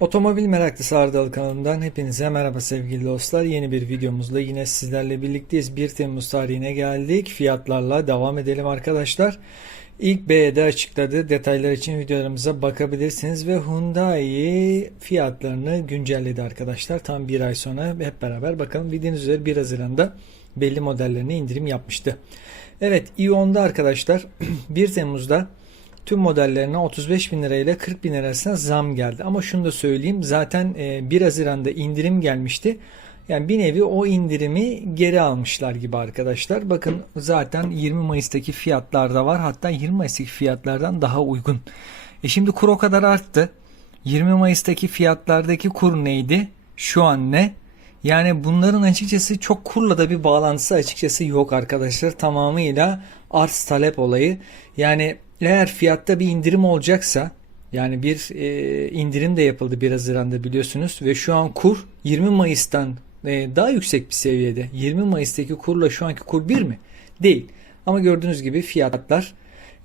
Otomobil meraklısı Ardalı kanalından hepinize merhaba sevgili dostlar. Yeni bir videomuzla yine sizlerle birlikteyiz. 1 Temmuz tarihine geldik. Fiyatlarla devam edelim arkadaşlar. İlk BE'de açıkladı. Detaylar için videolarımıza bakabilirsiniz ve Hyundai fiyatlarını güncelledi arkadaşlar. Tam bir ay sonra hep beraber bakalım. Bildiğiniz üzere 1 Haziran'da belli modellerine indirim yapmıştı. Evet i10'da arkadaşlar 1 Temmuz'da tüm modellerine 35 bin lira ile 40 bin arasında zam geldi. Ama şunu da söyleyeyim zaten e, 1 Haziran'da indirim gelmişti. Yani bir nevi o indirimi geri almışlar gibi arkadaşlar. Bakın zaten 20 Mayıs'taki fiyatlar da var. Hatta 20 Mayıs'taki fiyatlardan daha uygun. E şimdi kur o kadar arttı. 20 Mayıs'taki fiyatlardaki kur neydi? Şu an ne? Yani bunların açıkçası çok kurla da bir bağlantısı açıkçası yok arkadaşlar. Tamamıyla arz talep olayı. Yani eğer fiyatta bir indirim olacaksa yani bir e, indirim de yapıldı 1 Haziran'da biliyorsunuz ve şu an kur 20 Mayıs'tan e, daha yüksek bir seviyede. 20 Mayıs'taki kurla şu anki kur bir mi? Değil. Ama gördüğünüz gibi fiyatlar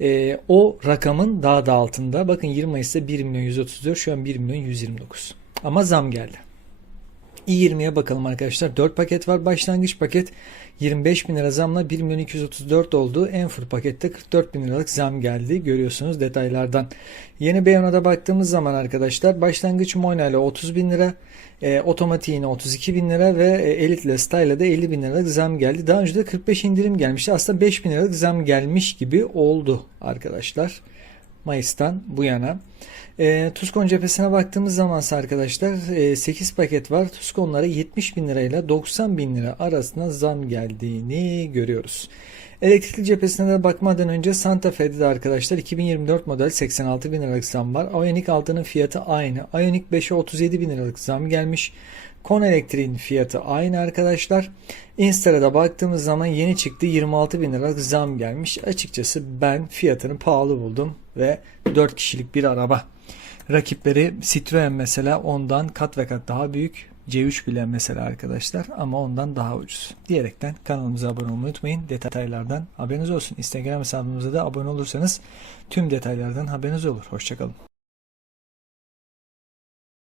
e, o rakamın daha da altında. Bakın 20 Mayıs'ta 1 milyon 134 şu an 1 milyon 129. Ama zam geldi. İ20'ye bakalım arkadaşlar. 4 paket var. Başlangıç paket 25 bin lira zamla 1 milyon 234 oldu. Enfer pakette 44 bin liralık zam geldi. Görüyorsunuz detaylardan. Yeni Beyona'da baktığımız zaman arkadaşlar başlangıç Moyna ile 30 bin lira. E, otomatiğine 32 bin lira ve e, Elite ile Style'a da 50 bin liralık zam geldi. Daha önce de 45 indirim gelmişti. Aslında 5 bin liralık zam gelmiş gibi oldu arkadaşlar. Mayıs'tan bu yana. E, Tucson cephesine baktığımız zaman arkadaşlar e, 8 paket var. Tucson'lara 70 bin lirayla 90 bin lira arasında zam geldiğini görüyoruz. Elektrikli cephesine de bakmadan önce Santa Fe'de de arkadaşlar 2024 model 86 bin liralık zam var. Ioniq 6'nın fiyatı aynı. Ioniq 5'e 37 bin liralık zam gelmiş. Kon elektriğin fiyatı aynı arkadaşlar. Instar'a da baktığımız zaman yeni çıktı 26 bin liralık zam gelmiş. Açıkçası ben fiyatını pahalı buldum ve 4 kişilik bir araba. Rakipleri Citroen mesela ondan kat ve kat daha büyük. C3 bile mesela arkadaşlar ama ondan daha ucuz. Diyerekten kanalımıza abone olmayı unutmayın. Detaylardan haberiniz olsun. Instagram hesabımıza da abone olursanız tüm detaylardan haberiniz olur. Hoşçakalın.